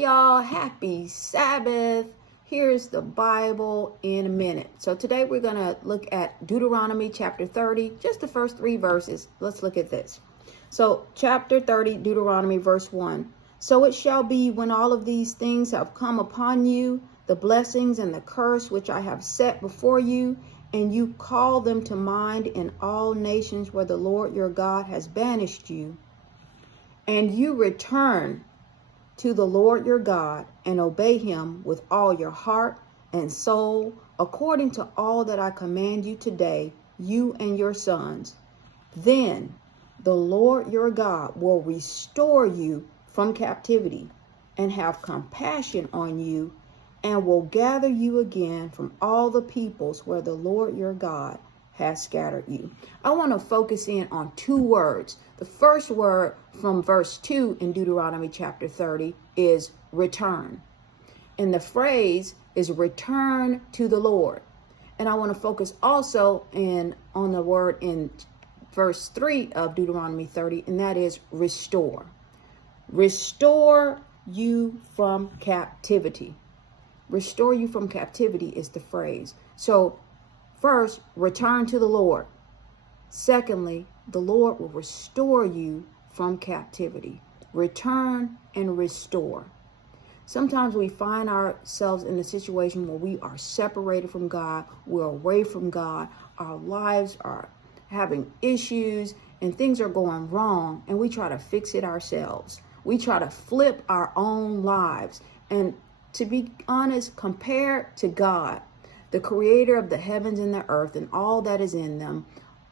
Y'all, happy Sabbath. Here's the Bible in a minute. So today we're going to look at Deuteronomy chapter 30, just the first 3 verses. Let's look at this. So chapter 30, Deuteronomy verse 1. So it shall be when all of these things have come upon you, the blessings and the curse which I have set before you, and you call them to mind in all nations where the Lord your God has banished you, and you return to the Lord your God and obey him with all your heart and soul, according to all that I command you today, you and your sons. Then the Lord your God will restore you from captivity and have compassion on you, and will gather you again from all the peoples where the Lord your God has scattered you. I want to focus in on 2 words. The first word from verse 2 in Deuteronomy chapter 30 is return. And the phrase is return to the Lord. And I want to focus also on the word in verse 3 of Deuteronomy 30, and that is restore. Restore you from captivity. Restore you from captivity is the phrase. So first, return to the Lord. Secondly, the Lord will restore you from captivity. Return and restore. Sometimes we find ourselves in a situation where we are separated from God, we're away from God, our lives are having issues and things are going wrong, and we try to fix it ourselves. We try to flip our own lives. And to be honest, compared to God, the creator of the heavens and the earth and all that is in them,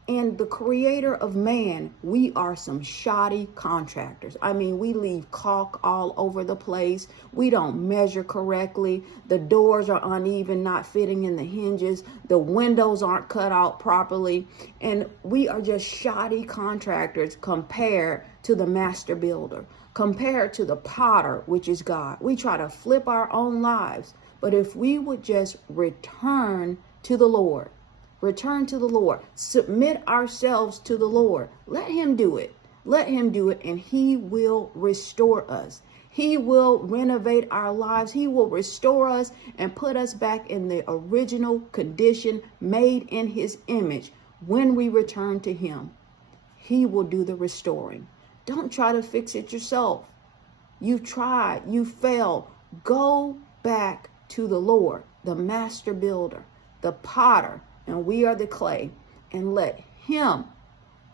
and the creator of man, we are some shoddy contractors. I mean, we leave caulk all over the place. We don't measure correctly. The doors are uneven, not fitting in the hinges. The windows aren't cut out properly. And we are just shoddy contractors compared to the master builder, compared to the potter, which is God. We try to flip our own lives. But if we would just return to the Lord, return to the Lord, submit ourselves to the Lord, let him do it. Let him do it, and he will restore us. He will renovate our lives. He will restore us and put us back in the original condition, made in his image. When we return to him, he will do the restoring. Don't try to fix it yourself. You've tried, you failed. Go back to the Lord, the master builder, the potter, and we are the clay, and let him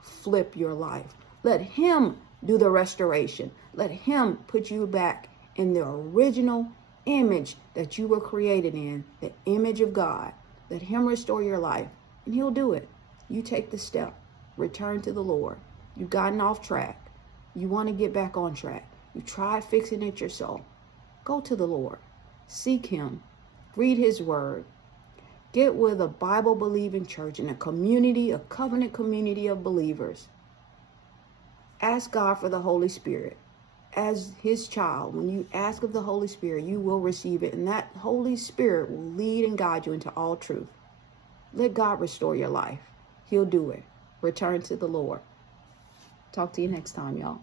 flip your life. Let him do the restoration. Let him put you back in the original image that you were created in, the image of God. Let him restore your life, and he'll do it. You take the step. Return to the Lord. You've gotten off track. You want to get back on track. You tried fixing it yourself. Go to the Lord. Seek him. Read his word. Get with a Bible-believing church and a community, a covenant community of believers. Ask God for the Holy Spirit. As his child, when you ask of the Holy Spirit, you will receive it. And that Holy Spirit will lead and guide you into all truth. Let God restore your life. He'll do it. Return to the Lord. Talk to you next time, y'all.